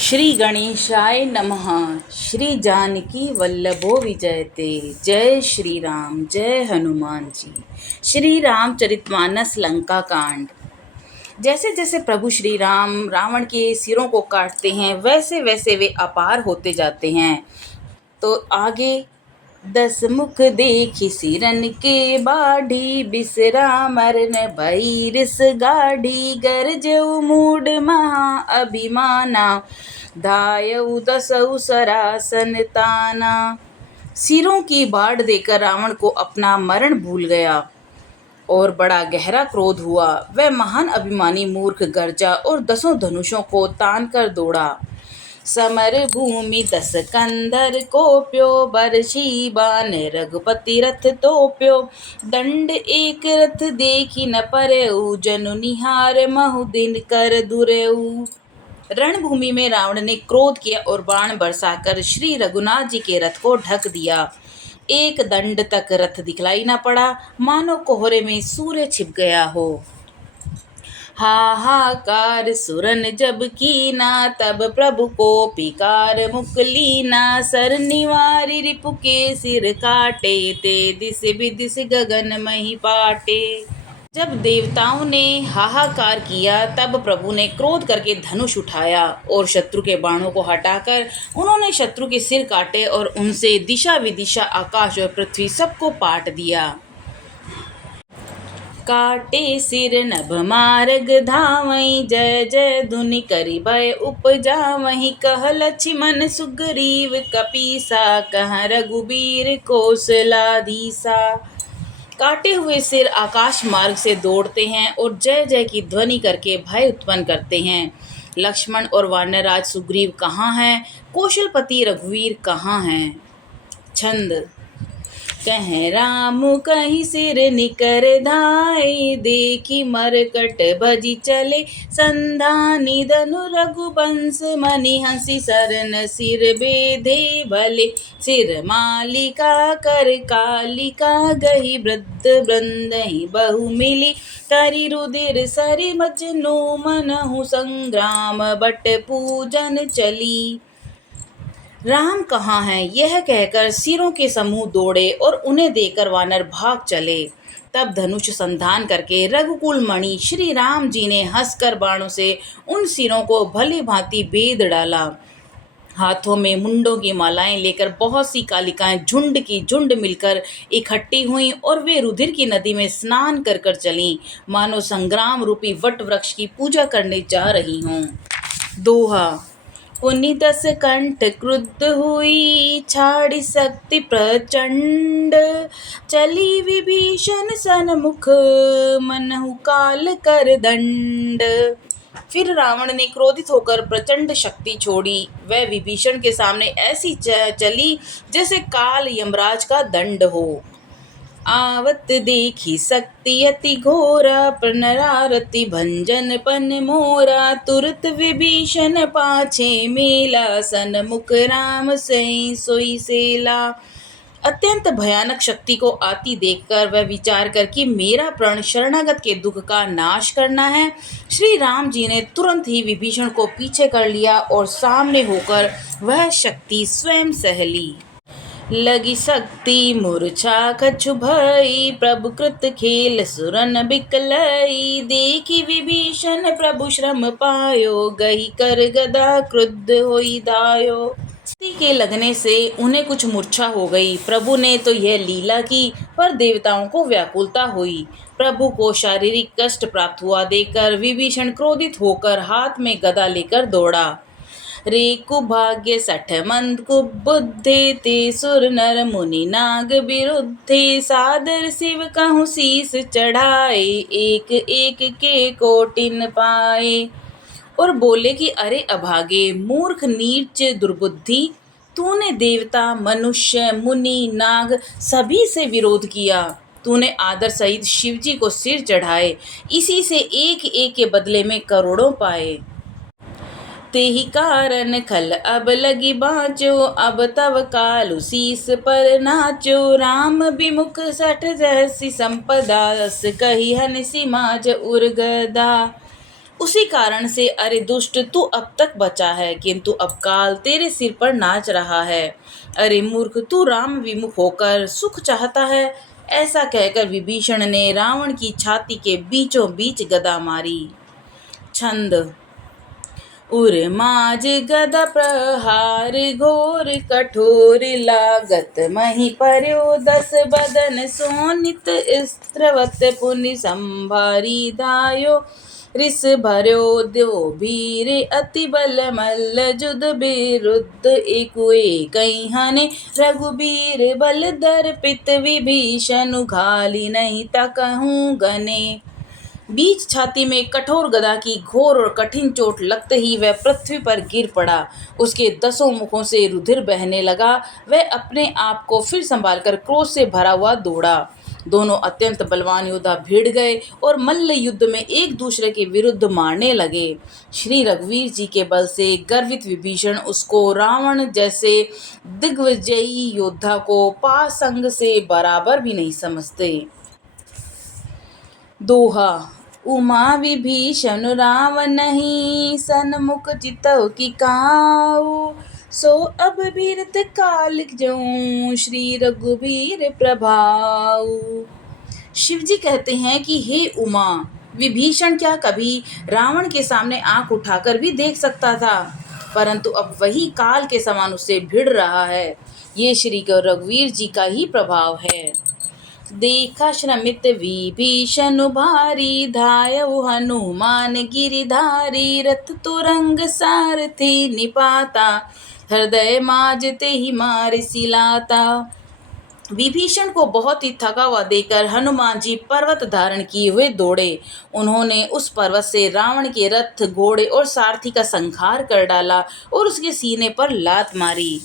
श्री गणेशाय नमः। श्री जानकी वल्लभो विजयते। जय श्री राम, जय हनुमान जी। श्री रामचरितमानस लंका कांड। जैसे जैसे प्रभु श्री राम रावण के सिरों को काटते हैं वैसे वैसे वे अपार होते जाते हैं। तो आगे 10 मुख देखी सिरन के बाढ़ी, बिसरा मरन भई रिस गाढ़ी, गरजऊ मूड महा अभिमाना, धायऊ 10 सरासन ताना। सिरों की बाढ़ देकर रावण को अपना मरण भूल गया और बड़ा गहरा क्रोध हुआ। वह महान अभिमानी मूर्ख गरजा और 10 धनुषों को तान कर दौड़ा। समर भूमि 10 कंधर कोप्यो, बरछी बान रघुपति रथ तोप्यो, दंड एक रथ देखी न परेऊ, जनु निहार महु दिन कर दुरेऊ। रणभूमि में रावण ने क्रोध किया और बाण बरसाकर श्री रघुनाथ जी के रथ को ढक दिया। एक दंड तक रथ दिखलाई न पड़ा, मानो कोहरे में सूर्य छिप गया हो। हाहाकार सुरन जब कीना, तब प्रभु को पिकार मुख लीना, सर निवारी रिपु के सिर काटे, ते दिस बिदिस गगन मही पाटे। जब देवताओं ने हाहाकार किया तब प्रभु ने क्रोध करके धनुष उठाया और शत्रु के बाणों को हटाकर उन्होंने शत्रु के सिर काटे और उनसे दिशा विदिशा आकाश और पृथ्वी सबको पाट दिया। काटे सिर नभ मार्ग धावई, जय जय धुनि करि भय उपजावहि, कह लक्ष्मण सुग्रीव कपीसा, कह रघुबीर कौशलाधीसा। काटे हुए सिर आकाश मार्ग से दौड़ते हैं और जय जय की ध्वनि करके भय उत्पन्न करते हैं। लक्ष्मण और वानरराज सुग्रीव कहाँ हैं? कौशलपति रघुवीर कहाँ हैं? छंद। कह राम कहीं सिर निकर धाय, देखी मरकट भजी चले संधानी, धनु रघुवंश मनि हंसी सरन, सिर बेधे भले सिर मालिका, कर कालिका गही वृद्ध वृंदहि बहु मिली, तरि रुधिर सरि मजनो मनहु संग्राम, बट पूजन चली। राम कहाँ हैं? यह कहकर सिरों के समूह दौड़े और उन्हें देकर वानर भाग चले। तब धनुष संधान करके रघुकुल मणि श्री राम जी ने हंसकर बाणों से उन सिरों को भली भांति भेद डाला। हाथों में मुंडों की मालाएं लेकर बहुत सी कालिकाएं झुंड की झुंड मिलकर इकट्ठी हुईं और वे रुधिर की नदी में स्नान कर कर चलीं, मानो संग्राम रूपी वट वृक्ष की पूजा करने जा रही हों। दोहा। पुनि 10 कंठ क्रुद्ध हुई, छाड़ी शक्ति प्रचंड, चली विभीषण सन्मुख, मनहु काल कर दंड। फिर रावण ने क्रोधित होकर प्रचंड शक्ति छोड़ी। वह विभीषण के सामने ऐसी चली जैसे काल यमराज का दंड हो। आवत देखी शक्ति अति घोरा, प्रणरारति भंजन पन मोरा, तुरत विभीषण पाछे मेला, सन्मुख राम सई सोई सेला। अत्यंत भयानक शक्ति को आती देखकर वह विचार कर कि मेरा प्रण शरणागत के दुख का नाश करना है, श्री राम जी ने तुरंत ही विभीषण को पीछे कर लिया और सामने होकर वह शक्ति स्वयं सह ली। लगी शक्ति मूर्छा कछु भई, प्रभु कृत खेल सुरन बिकलई, देखी विभीषण प्रभु श्रम पायो, गही कर गदा क्रुद्ध होई धायो। शक्ति के लगने से उन्हें कुछ मूर्छा हो गई। प्रभु ने तो यह लीला की, पर देवताओं को व्याकुलता हुई। प्रभु को शारीरिक कष्ट प्राप्त हुआ देखकर विभीषण क्रोधित होकर हाथ में गदा लेकर दौड़ा। रे कुभाग्य 60 मंद कुबुद्धे, ते सुर नर मुनि नाग विरुद्धे, सादर शिव कहूँ शीस चढ़ाए, एक एक के कोटिन पाए। और बोले कि अरे अभागे, मूर्ख नीच दुर्बुद्धि, तूने देवता मनुष्य मुनि नाग सभी से विरोध किया। तूने आदर सहित शिवजी को सिर चढ़ाए, इसी से एक एक के बदले में करोड़ों पाए। तेहि कारण खल अब लगी बाँचो, अब तव कालु शीस पर नाचो, राम विमुख 60 सहसी संपदा, कही हनसी माज उर्गदा। उसी कारण से अरे दुष्ट तू अब तक बचा है, किंतु अब काल तेरे सिर पर नाच रहा है। अरे मूर्ख तू राम विमुख होकर सुख चाहता है। ऐसा कहकर विभीषण ने रावण की छाती के बीचों बीच गदा मारी। छंद। उर्माज गदा प्रहार घोर कठोर लागत मही पर्यो दस बदन सोनित स्त्रवत पुनि संभारी धायो रिस भर्यो द्यो भीर अति बल मल्ल जुद विरुद्ध एकु एकहि हने रघुबीर बल दर्पित विभीषण घाली नहीं तकहूँ गने। बीच छाती में कठोर गदा की घोर और कठिन चोट लगते ही वह पृथ्वी पर गिर पड़ा। उसके 10 मुखों से रुधिर बहने लगा। वह अपने आप को फिर संभालकर क्रोध से भरा हुआ दौड़ा। दोनों अत्यंत बलवान योद्धा भिड़ गए और मल्ल युद्ध में एक दूसरे के विरुद्ध मारने लगे। श्री रघुवीर जी के बल से गर्वित विभीषण उसको रावण जैसे दिग्विजयी योद्धा को पासंग से बराबर भी नहीं समझते। दोहा। उमा विभीषण रावणहि सन्मुख चितौ की काऊ सो अब बीरत काल जऊँ श्री रघुबीर प्रभाऊ। शिव जी कहते हैं कि हे उमा, विभीषण क्या कभी रावण के सामने आंख उठाकर भी देख सकता था, परंतु अब वही काल के समान उससे भिड़ रहा है। ये श्री रघुवीर जी का ही प्रभाव है। देखा श्रमित विभीषण भारी धायउ हनुमान गिरिधारी रथ तुरंग सारथी निपाता हृदय माजते ही मार सिलाता। विभीषण को बहुत ही थका हुआ देखकर हनुमान जी पर्वत धारण किए हुए दौड़े। उन्होंने उस पर्वत से रावण के रथ, घोड़े और सारथी का संहार कर डाला और उसके सीने पर लात मारी।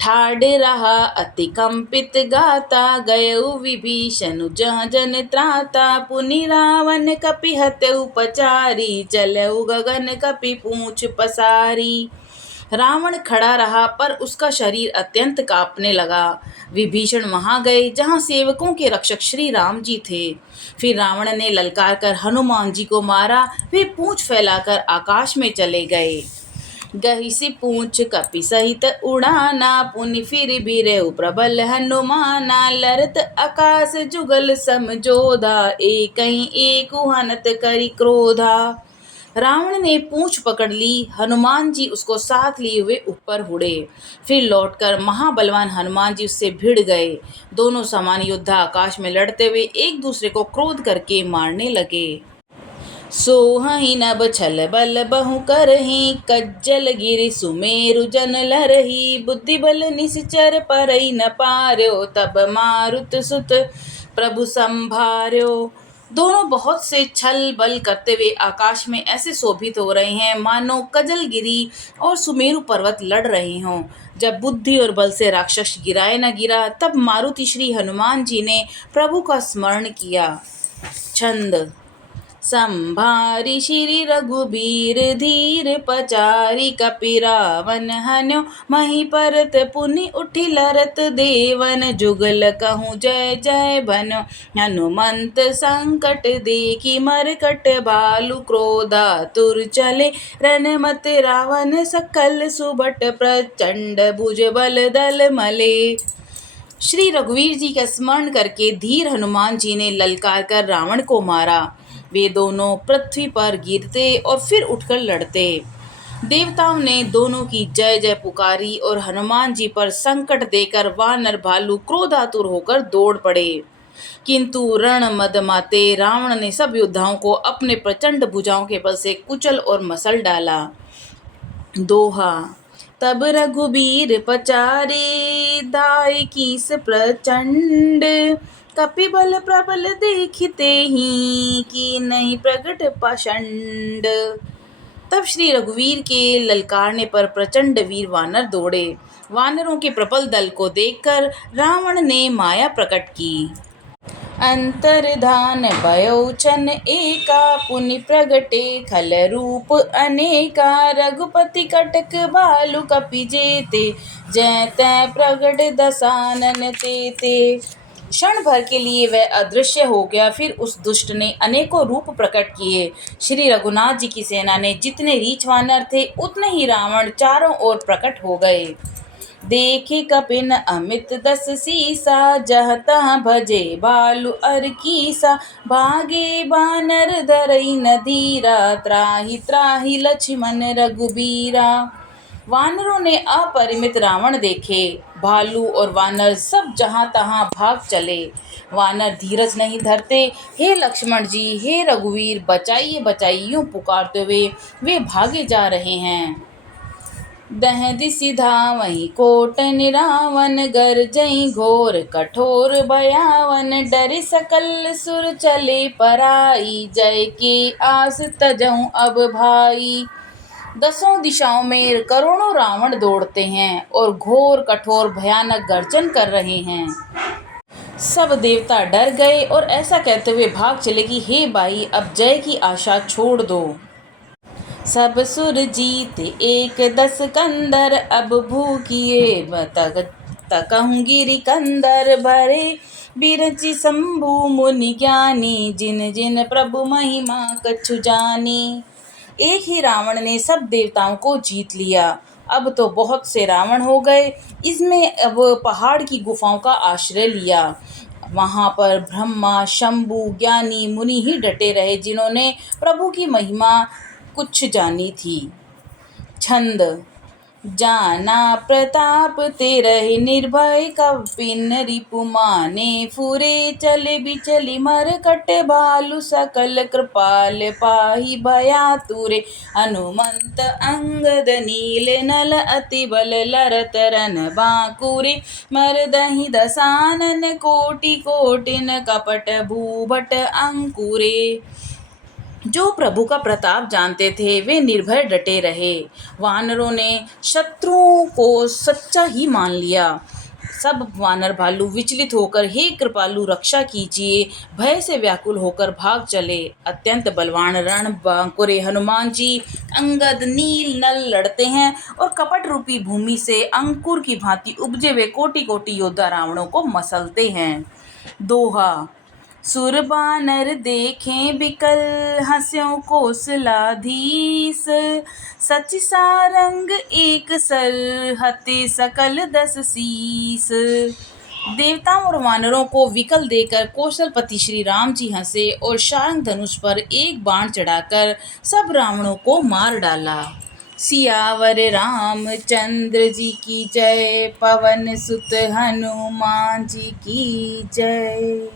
ठाड़ रहा अति कंपित गाता गयउ विभीषण जहाँ जन त्राता पुनि रावण कपि हत्यउ पचारी चलउ गगन कपि पूंछ पसारी। रावण खड़ा रहा पर उसका शरीर अत्यंत कांपने लगा। विभीषण वहां गए जहां सेवकों के रक्षक श्री राम जी थे। फिर रावण ने ललकार कर हनुमान जी को मारा। वे पूंछ फैलाकर आकाश में चले गए। गही सी पूंछ कपि सहित उड़ाना पुनि फिर बिरेउ प्रबल हनुमाना लरत आकाश जुगल समझोधा एकहि एकु हनत करि क्रोधा। रावण ने पूंछ पकड़ ली। हनुमान जी उसको साथ लिए हुए ऊपर उड़े। फिर लौटकर महाबलवान हनुमान जी उससे भिड़ गए। दोनों समान योद्धा आकाश में लड़ते हुए एक दूसरे को क्रोध करके मारने लगे। सोहहि नभ छल बल बहु करहि कज्जल गिरि सुमेरु जन लरहि बुद्धि बल निश्चर परई न पार्यो तब मारुत सुत प्रभु संभार्यो। दोनों बहुत से छल बल करते हुए आकाश में ऐसे शोभित हो रहे हैं मानो कजलगिरी और सुमेरु पर्वत लड़ रहे हों। जब बुद्धि और बल से राक्षस गिराए न गिरा, तब मारुति श्री हनुमान जी ने प्रभु का स्मरण किया। छंद। संभारी श्री रघुबीर धीर पचारी कपि रावण हन्यो मही परत पुनि उठि लरत देवन जुगल कहूँ जय जय बनो हनुमंत संकट देखी मरकट भालु क्रोधा तुर चले रणमत रावण सकल सुबट प्रचंड भुज बल दल मले। श्री रघुवीर जी का स्मरण करके धीर हनुमान जी ने ललकार कर रावण को मारा। वे दोनों पृथ्वी पर गिरते और फिर उठकर लड़ते। देवताओं ने दोनों की जय जय पुकारी और हनुमान जी पर संकट देकर वानर भालू क्रोधातुर होकर दौड़ पड़े। किंतु रण मद माते रावण ने सब योद्धाओं को अपने प्रचंड भुजाओं के बल से कुचल और मसल डाला। दोहा। तब रघुबीर पचारे दाय कीस प्रचंड कपि बल प्रबल देखते ही की नहीं प्रगट पाषंड। तब श्री रघुवीर के ललकारने पर प्रचंड वीर वानर दौड़े। वानरों के प्रबल दल को देखकर रावण ने माया प्रकट की। अंतर्धान भयो छन एका पुनि प्रगटे खल रूप अनेका रघुपति कटक भालु कपि जेते जय तै प्रगट दसानन तेते। क्षण भर के लिए वह अदृश्य हो गया। फिर उस दुष्ट ने अनेकों रूप प्रकट किए। श्री रघुनाथ जी की सेना ने जितने रीछ वानर थे उतने ही रावण चारों ओर प्रकट हो गए। देखे कपिन अमित दस सीसा, जह तह भजे बालु अर कीसा। भागे बानर धरई न धीरा, त्राहि त्राहि लक्ष्मण रघुबीरा। वानरों ने अपरिमित रावण देखे। भालू और वानर सब जहां तहां भाग चले। वानर धीरज नहीं धरते। हे लक्ष्मण जी, हे रघुवीर, बचाइए बचाइए यूं पुकारते हुए वे भागे जा रहे हैं। दह दिसि धावहि कोटन रावण, गरजई घोर कठोर भयावन। डरे सकल सुर चले पराई, जय के आस तजऊं अब भाई। दसों दिशाओं में करोड़ों रावण दौड़ते हैं और घोर कठोर भयानक गर्जन कर रहे हैं। सब देवता डर गए और ऐसा कहते हुए भाग चले कि हे भाई, अब जय की आशा छोड़ दो। सब सुर जीत एक दस कंदर, अब भूखिए तकहूँ गिरि कंदर। भरे बिरचि शंभु मुनि ज्ञानी, जिन जिन प्रभु महिमा कछु जानी। एक ही रावण ने सब देवताओं को जीत लिया। अब तो बहुत से रावण हो गए। इसमें अब पहाड़ की गुफाओं का आश्रय लिया। वहां पर ब्रह्मा, शंभु, ज्ञानी मुनि ही डटे रहे, जिन्होंने प्रभु की महिमा कुछ जानी थी। छंद। जाना प्रताप तेरहि निर्भय, कपिन रिपु माने फुरे। चले बिचलि मरकट भालु, सकल कृपाल पाहि भयातुरे। हनुमंत अंगद नील नल, अति बल लरत रन बांकुरे। मरदहि दसानन कोटि कोटिन, कपट भूभट अंकुरे। जो प्रभु का प्रताप जानते थे वे निर्भय डटे रहे। वानरों ने शत्रुओं को सच्चा ही मान लिया। सब वानर भालू विचलित होकर हे कृपालु रक्षा कीजिए, भय से व्याकुल होकर भाग चले। अत्यंत बलवान रण बांकुरे हनुमान जी अंगद नील नल लड़ते हैं और कपट रूपी भूमि से अंकुर की भांति उपजे हुए कोटि कोटि योद्धा रावणों को मसलते हैं। दोहा। सुर बानर देखें बिकल, हंस्यों कौशलाधीश। सचि सारंग एक सर, हते सकल दस शीस। देवताओं और वानरों को विकल देकर कौशलपति श्री राम जी हंसे और शारंग धनुष पर एक बाण चढ़ाकर सब रावणों को मार डाला। सियावर रामचंद्र जी की जय। पवन सुत हनुमान जी की जय।